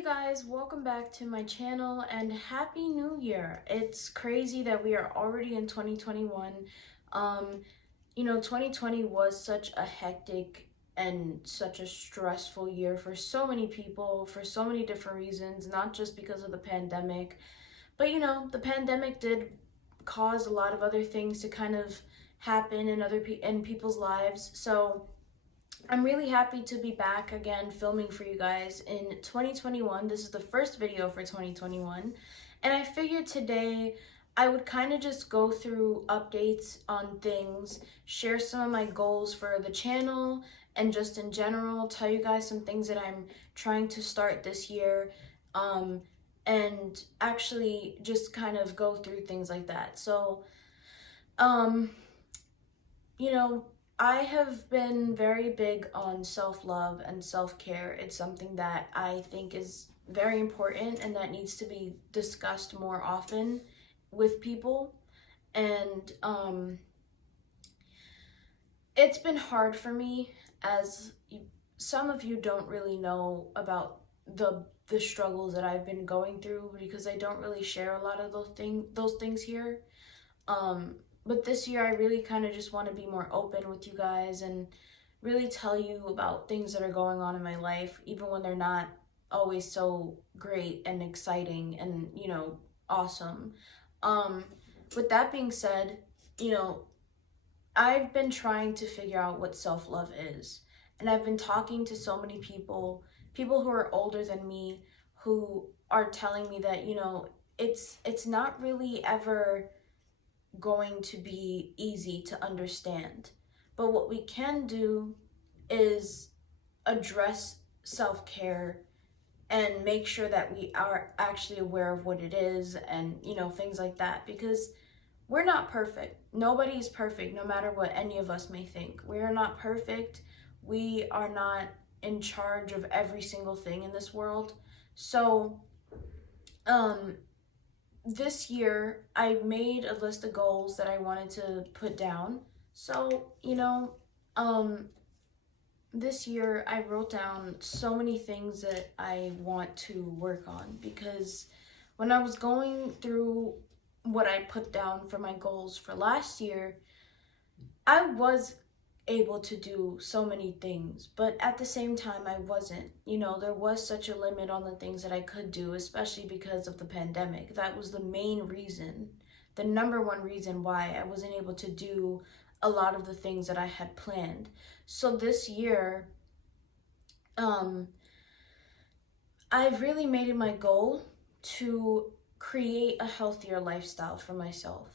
Hey guys, welcome back to my channel and Happy New Year. It's crazy that we are already in 2021. 2020 was such a hectic and such a stressful year for so many people for so many different reasons, not just because of the pandemic, but the pandemic did cause a lot of other things to kind of happen in in people's lives. So I'm really happy to be back again filming for you guys in 2021. This is the first video for 2021. And I figured today I would kind of just go through updates on things, share some of my goals for the channel, and just in general, tell you guys some things that I'm trying to start this year. And actually just kind of go through things like that. So, um, you know, I have been very big on self-love and self-care. It's something that I think is very important and that needs to be discussed more often with people. And it's been hard for me, as some of you don't really know about the struggles that I've been going through, because I don't really share a lot of those things here. But this year I really kind of just want to be more open with you guys and really tell you about things that are going on in my life, even when they're not always so great and exciting and, awesome. Um, with that being said, you know, I've been trying to figure out what self-love is. And I've been talking to so many people who are older than me, who are telling me that, it's not really ever going to be easy to understand. But what we can do is address self-care and make sure that we are actually aware of what it is, and things like that, because we're not perfect. Nobody's perfect, no matter what any of us may think. We are not perfect. We are not in charge of every single thing in this world. So this year I made a list of goals that I wanted to put down. So, this year I wrote down so many things that I want to work on, because when I was going through what I put down for my goals for last year, I was able to do so many things, but at the same time I wasn't. There was such a limit on the things that I could do, especially because of the pandemic. That was the main reason, the number one reason why I wasn't able to do a lot of the things that I had planned. So this year, I've really made it my goal to create a healthier lifestyle for myself.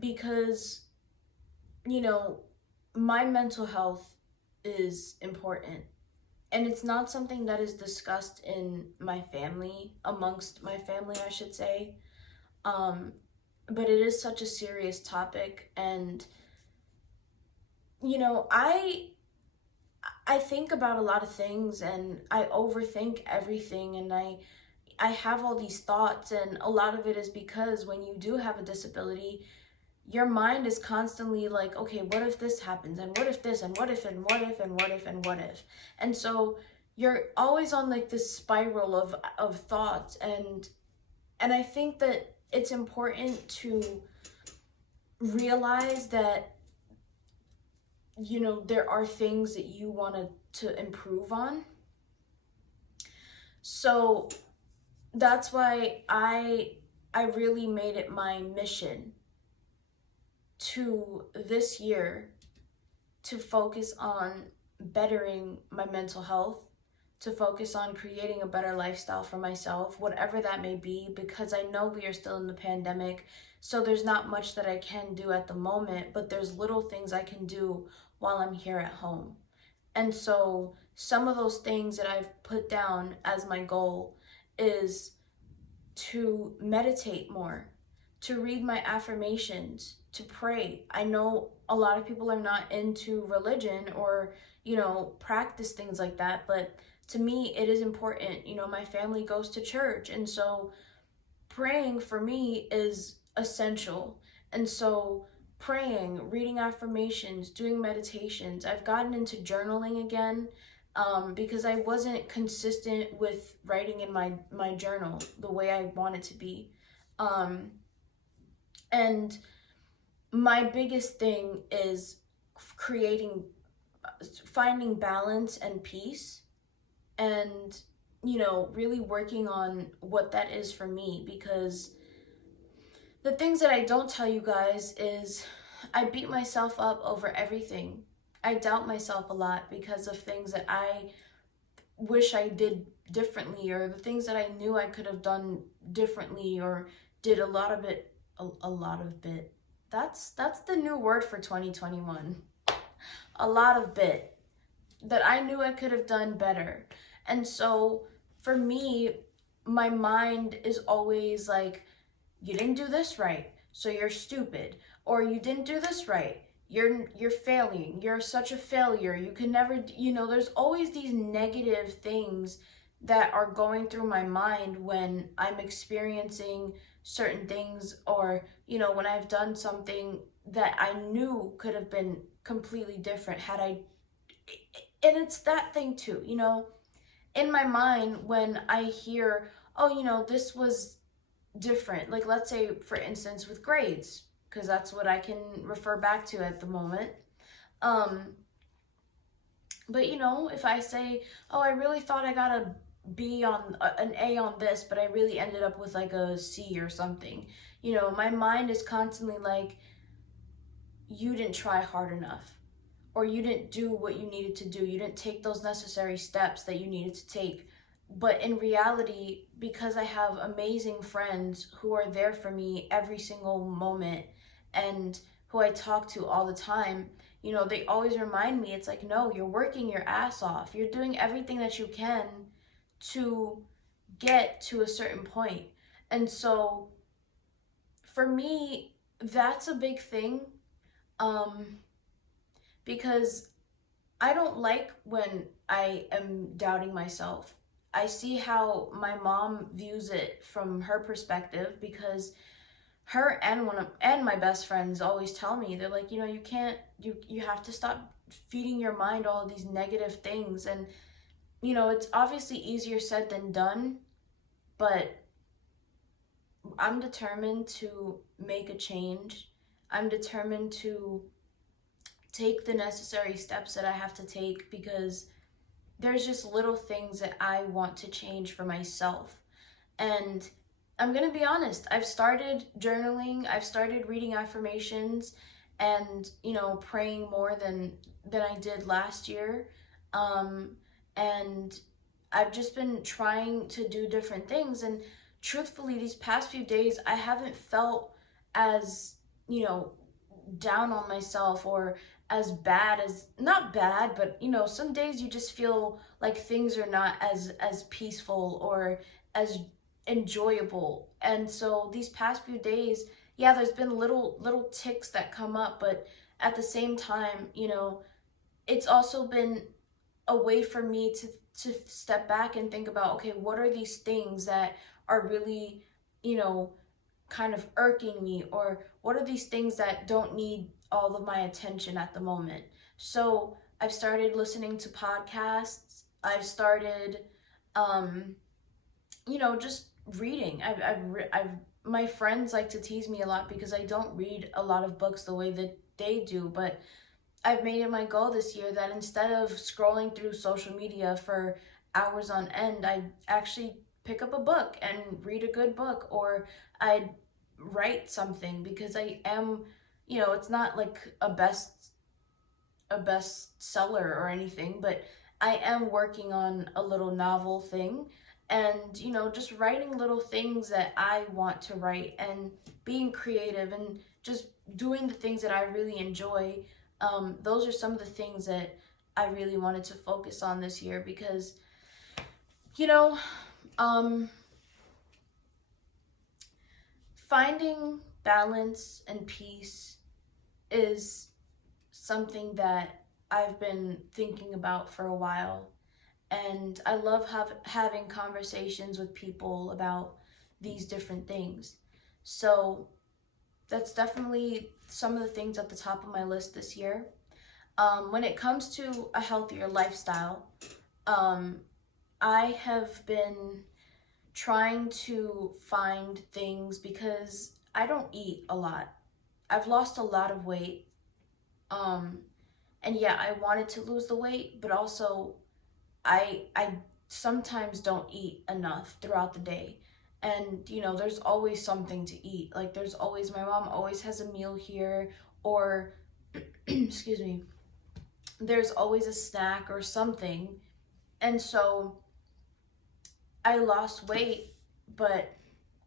Because my mental health is important, and it's not something that is discussed in my family, amongst my family, I should say. But it is such a serious topic, and I think about a lot of things, and I overthink everything, and I have all these thoughts, and a lot of it is because when you do have a disability, your mind is constantly like, okay, what if this happens, and what if this, and what if, and what if, and what if, and what if. And so you're always on like this spiral of thoughts, and I think that it's important to realize that there are things that you want to improve on. So that's why I really made it my mission to this year to focus on bettering my mental health, to focus on creating a better lifestyle for myself, whatever that may be, because I know we are still in the pandemic, so there's not much that I can do at the moment, but there's little things I can do while I'm here at home. And so some of those things that I've put down as my goal is to meditate more, to read my affirmations, to pray. I know a lot of people are not into religion or, practice things like that, but to me, it is important. My family goes to church, and so praying for me is essential. And so praying, reading affirmations, doing meditations. I've gotten into journaling again, because I wasn't consistent with writing in my journal the way I want it to be. Um, and my biggest thing is creating, finding balance and peace, and really working on what that is for me, because the things that I don't tell you guys is I beat myself up over everything. I doubt myself a lot because of things that I wish I did differently, or the things that I knew I could have done differently, or did a lot of it, a lot of bit. That's the new word for 2021. A lot of bit that I knew I could have done better. And so for me, my mind is always like, you didn't do this right, so you're stupid, or you didn't do this right, you're failing, you're such a failure, you can never, there's always these negative things that are going through my mind when I'm experiencing certain things, or when I've done something that I knew could have been completely different had I. And it's that thing too, in my mind, when I hear, oh, this was different, like let's say for instance with grades, because that's what I can refer back to at the moment. um but if I say, oh, I really thought I got a B on an A on this, but I really ended up with like a C or something, my mind is constantly like, you didn't try hard enough, or you didn't do what you needed to do, you didn't take those necessary steps that you needed to take. But in reality, because I have amazing friends who are there for me every single moment, and who I talk to all the time, they always remind me, it's like, no, you're working your ass off, you're doing everything that you can to get to a certain point. And so for me, that's a big thing, um because I don't like when I am doubting myself. I see how my mom views it from her perspective, because her and my best friends always tell me, they're like, you can't, you have to stop feeding your mind all of these negative things. And it's obviously easier said than done, but I'm determined to make a change. I'm determined to take the necessary steps that I have to take, because there's just little things that I want to change for myself. And I'm going to be honest, I've started journaling, I've started reading affirmations, and, praying more than I did last year. Um, and I've just been trying to do different things. And truthfully, these past few days, I haven't felt as, down on myself, or as bad as, not bad, but some days you just feel like things are not as peaceful or as enjoyable. And so these past few days, yeah, there's been little ticks that come up, but at the same time, it's also been a way for me to step back and think about, okay, what are these things that are really, you know kind of irking me, or what are these things that don't need all of my attention at the moment. So I've started listening to podcasts. I've started, um, just reading. I've my friends like to tease me a lot because I don't read a lot of books the way that they do, but I've made it my goal this year that instead of scrolling through social media for hours on end, I actually pick up a book and read a good book, or I write something, because I am, it's not like a bestseller or anything, but I am working on a little novel thing, and just writing little things that I want to write, and being creative, and just doing the things that I really enjoy. Those are some of the things that I really wanted to focus on this year, because you know um finding balance and peace is something that I've been thinking about for a while. And I love having conversations with people about these different things. So that's definitely some of the things at the top of my list this year. When it comes to a healthier lifestyle, Um, I have been trying to find things because I don't eat a lot. I've lost a lot of weight. Um, and yeah, I wanted to lose the weight, but also I sometimes don't eat enough throughout the day. And there's always something to eat. Like there's always my mom always has a meal here, or excuse me, there's always a snack or something. And so I lost weight, but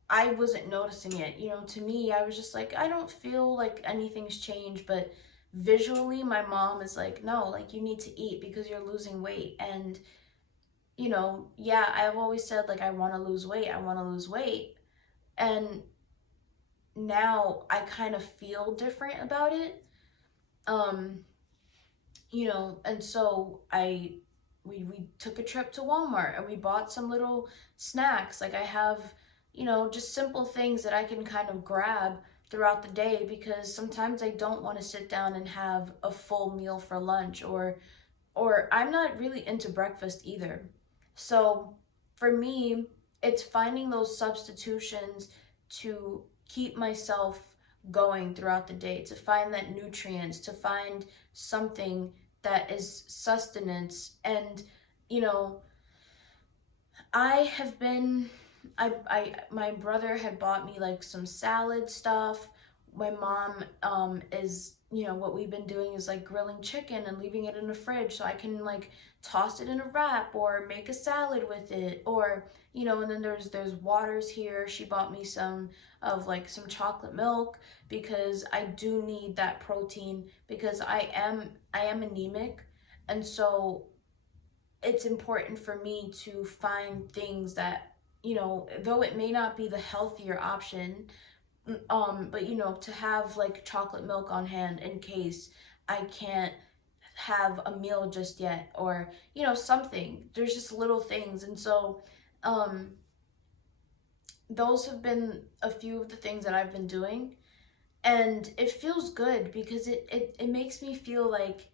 I wasn't noticing it. To me, I was just like, I don't feel like anything's changed, but visually, my mom is like, no, like you need to eat because you're losing weight. And, yeah, I've always said, like, I want to lose weight, I want to lose weight. And now I kind of feel different about it. Um, and so we took a trip to Walmart and we bought some little snacks. Like I have, just simple things that I can kind of grab throughout the day because sometimes I don't want to sit down and have a full meal for lunch, or I'm not really into breakfast either. So for me, it's finding those substitutions to keep myself going throughout the day, to find that nutrients, to find something that is sustenance. And, you know, I have been my brother had bought me like some salad stuff. My mom is, what we've been doing is like grilling chicken and leaving it in the fridge so I can like toss it in a wrap or make a salad with it, or and then there's waters here. She bought me some of like some chocolate milk because I do need that protein because I am anemic, and so it's important for me to find things that, though it may not be the healthier option, but to have like chocolate milk on hand in case I can't have a meal just yet, or something. There's just little things. And so um those have been a few of the things that I've been doing, and it feels good because it makes me feel like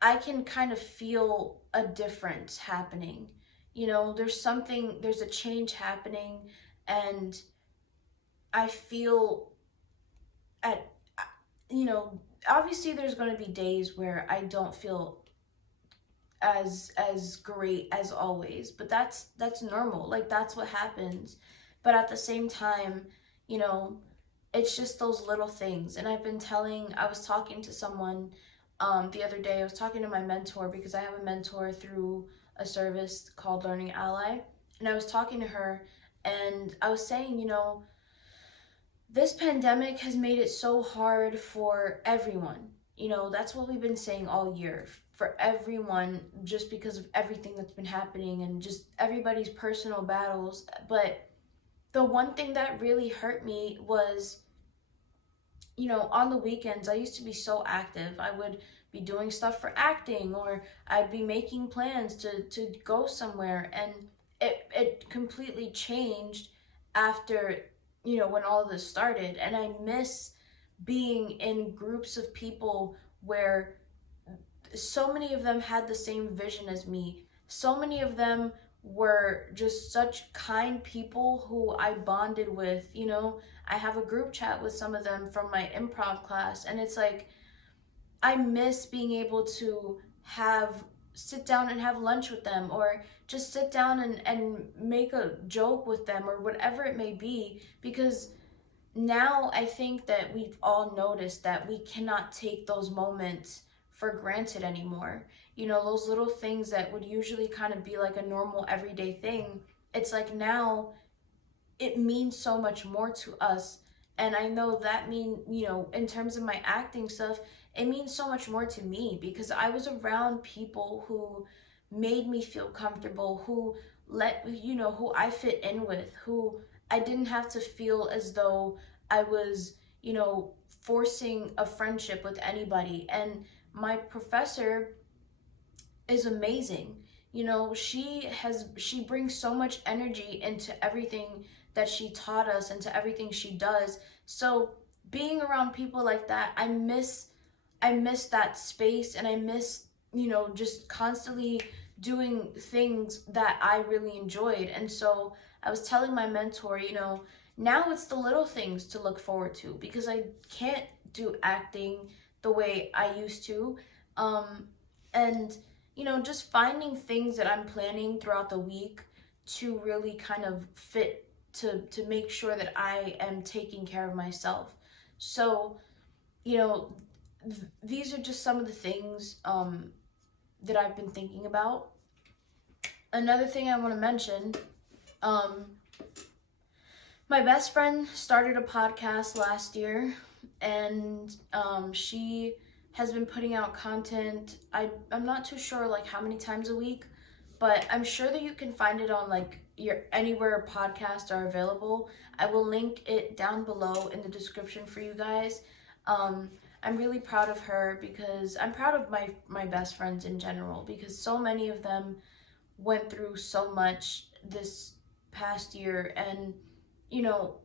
I can kind of feel a difference happening. There's a change happening, and I feel at, you know, obviously there's going to be days where I don't feel as great as always, but that's normal. Like that's what happens. But at the same time, you know, it's just those little things. And I was talking to someone the other day. I was talking to my mentor because I have a mentor through a service called Learning Ally. And I was talking to her, and I was saying, this pandemic has made it so hard for everyone. That's what we've been saying all year, for everyone, just because of everything that's been happening and just everybody's personal battles. But the one thing that really hurt me was, on the weekends, I used to be so active. I would be doing stuff for acting, or I'd be making plans to go somewhere. And it completely changed after, when all of this started. And I miss being in groups of people where so many of them had the same vision as me. So many of them were just such kind people who I bonded with. I have a group chat with some of them from my improv class, and it's like I miss being able to have sit down and have lunch with them, or just sit down and make a joke with them, or whatever it may be, because now I think that we've all noticed that we cannot take those moments for granted anymore. Those little things that would usually kind of be like a normal everyday thing. It's like now it means so much more to us. And I know that in terms of my acting stuff, it means so much more to me because I was around people who made me feel comfortable, who I fit in with, who I didn't have to feel as though I was, forcing a friendship with anybody. And my professor is amazing. She brings so much energy into everything that she taught us, into everything she does. So being around people like that, I miss that space, and I miss, just constantly doing things that I really enjoyed. And so I was telling my mentor, you know, now it's the little things to look forward to because I can't do acting the way I used to. Um, and, you know, just finding things that I'm planning throughout the week to really kind of fit to make sure that I am taking care of myself. So, you know, these are just some of the things that I've been thinking about. Another thing I want to mention, um, my best friend started a podcast last year, and she has been putting out content. I'm not too sure like how many times a week, but I'm sure that you can find it on like your anywhere podcasts are available. I will link it down below in the description for you guys. Um, I'm really proud of her because I'm proud of my best friends in general because so many of them went through so much this past year, and you know,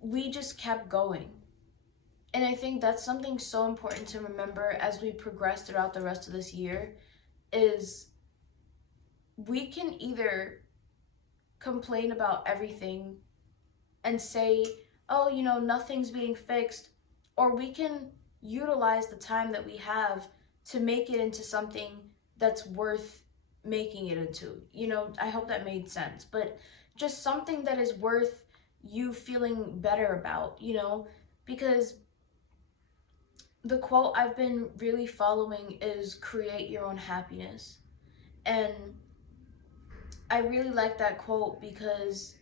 we just kept going. And I think that's something so important to remember as we progress throughout the rest of this year is we can either complain about everything and say, oh, you know, nothing's being fixed, or we can utilize the time that we have to make it into something that's worth making it into. You know, I hope that made sense, but just something that is worth you feeling better about, you know, because the quote I've been really following is create your own happiness. And I really like that quote because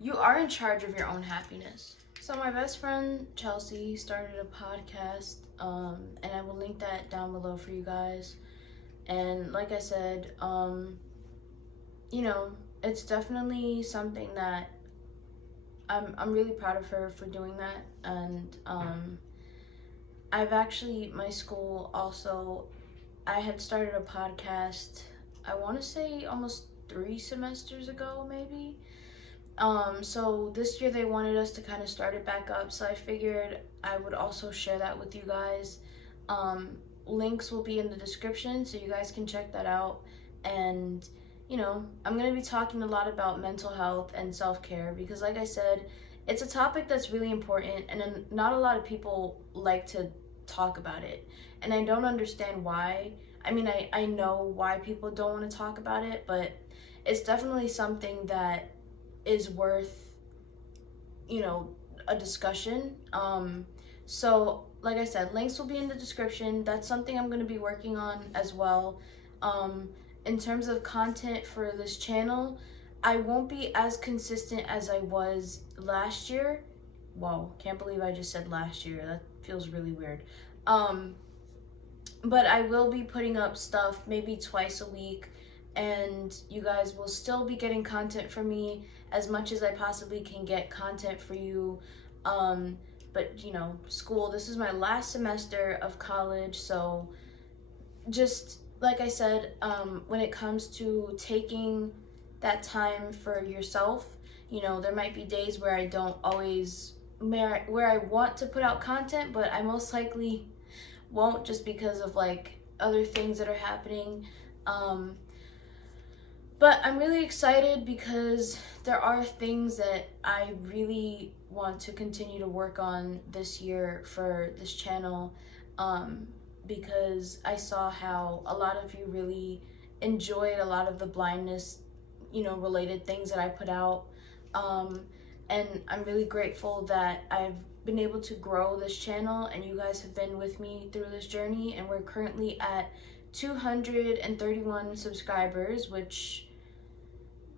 you are in charge of your own happiness. So my best friend Chelsie started a podcast, and I will link that down below for you guys. And like I said, you know, it's definitely something that I'm really proud of her for doing that. And I've actually, my school also, I had started a podcast, I want to say almost 3 semesters ago, maybe. So this year they wanted us to kind of start it back up, so I figured I would also share that with you guys. Links will be in the description, so you guys can check that out. And, you know, I'm going to be talking a lot about mental health and self-care because, like I said, it's a topic that's really important, and not a lot of people like to talk about it. And I don't understand why. I mean, I know why people don't want to talk about it, but it's definitely something that is worth, you know, a discussion. So like I said, links will be in the description. That's something I'm going to be working on as well. um, in terms of content for this channel, I won't be as consistent as I was last year. Whoa, can't believe I just said last year. That feels really weird. um, but I will be putting up stuff maybe twice a week, and you guys will still be getting content from me as much as I possibly can get content for you. But you know, school, this is my last semester of college, so just like I said, when it comes to taking that time for yourself, you know, there might be days where I don't always, where I want to put out content, but I most likely won't just because of like other things that are happening. Um, but I'm really excited because there are things that I really want to continue to work on this year for this channel, um, because I saw how a lot of you really enjoyed a lot of the blindness, you know, related things that I put out. Um, and I'm really grateful that I've been able to grow this channel and you guys have been with me through this journey, and we're currently at 231 subscribers, which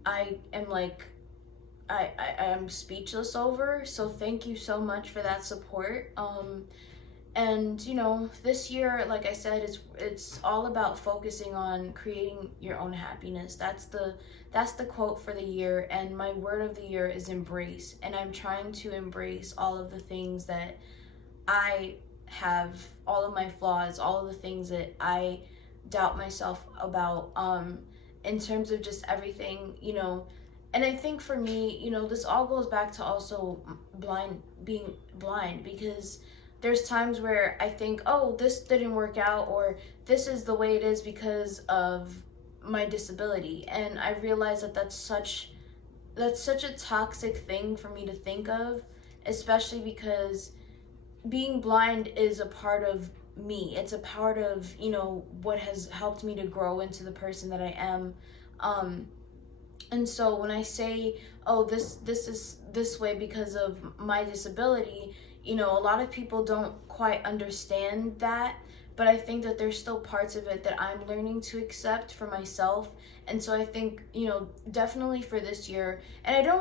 I am like, I am speechless over. So thank you so much for that support. And you know, this year, like I said, it's all about focusing on creating your own happiness. That's the quote for the year, and my word of the year is embrace. And I'm trying to embrace all of the things that I have, all of my flaws, all of the things that I doubt myself about, in terms of just everything, you know. And I think for me, you know, this all goes back to also being blind, because there's times where I think, oh, this didn't work out, or this is the way it is because of my disability. And I realize that that's such a toxic thing for me to think of, especially because being blind is a part of me. It's a part of, what has helped me to grow into the person that I am. Um, and so when I say, oh, this is this way because of my disability, a lot of people don't quite understand that. But I think that there's still parts of it that I'm learning to accept for myself. And so I think, definitely for this year, and I don't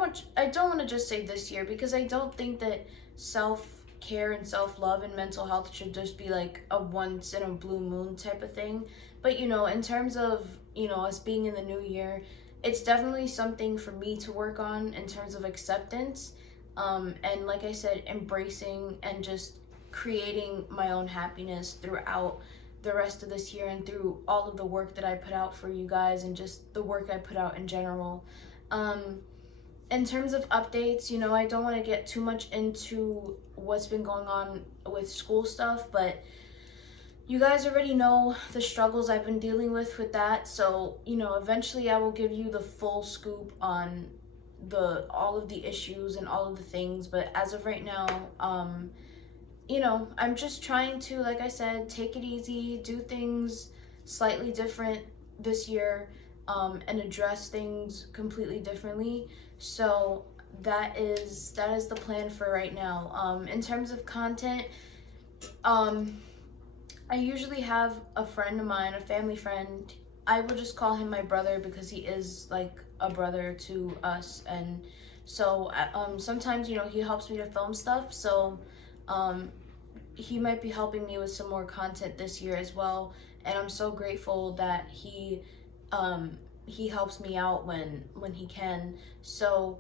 want to just say this year, because I don't think that self care and self love and mental health should just be like a once in a blue moon type of thing. But in terms of, us being in the new year, it's definitely something for me to work on in terms of acceptance. And like I said, embracing and just creating my own happiness throughout the rest of this year, and through all of the work that I put out for you guys, and just the work I put out in general. In terms of updates, I don't want to get too much into what's been going on with school stuff, but you guys already know the struggles I've been dealing with that. So, eventually I will give you the full scoop on all of the issues and all of the things. But as of right now, I'm just trying to, like I said, take it easy, do things slightly different this year, and address things completely differently. So that is the plan for right now. In terms of content, I usually have a friend of mine, a family friend. I would just call him my brother because he is like a brother to us. And so sometimes, he helps me to film stuff. So um, he might be helping me with some more content this year as well. And I'm so grateful that he helps me out when he can. So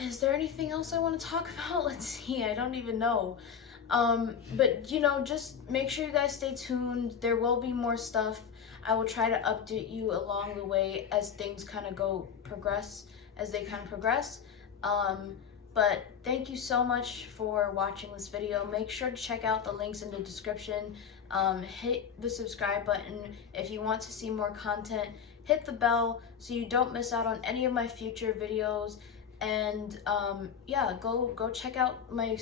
is there anything else I want to talk about? Let's see. I don't even know. But just make sure you guys stay tuned. There will be more stuff. I will try to update you along the way as things kind of progress. But thank you so much for watching this video. Make sure to check out the links in the description. Hit the subscribe button if you want to see more content. Hit the bell so you don't miss out on any of my future videos. And go check out my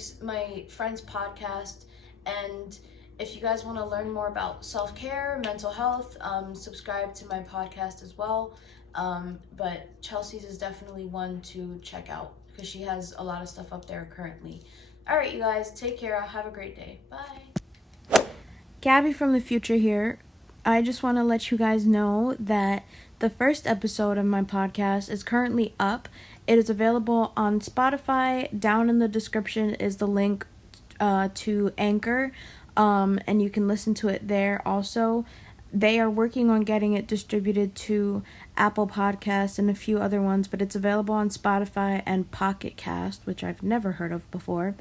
friend's podcast. And if you guys want to learn more about self-care, mental health, subscribe to my podcast as well. But Chelsea's is definitely one to check out because she has a lot of stuff up there currently. All right, you guys, take care. Have a great day. Bye. Gabby from the future here. I just want to let you guys know that the first episode of my podcast is currently up. It is available on Spotify. Down in the description is the link to Anchor, and you can listen to it there also. They are working on getting it distributed to Apple Podcasts and a few other ones, but it's available on Spotify and Pocket Cast, which I've never heard of before.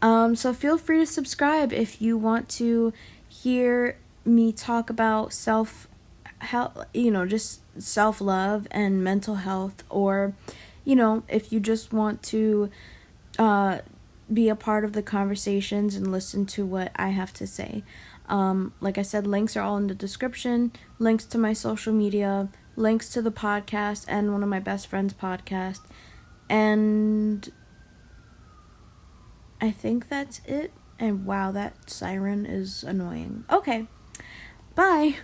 So feel free to subscribe if you want to hear me talk about self-help, just self-love and mental health, or if you just want to be a part of the conversations and listen to what I have to say. Like I said, links are all in the description, links to my social media, links to the podcast and one of my best friend's podcast. And I think that's it. And wow, that siren is annoying. Okay, bye.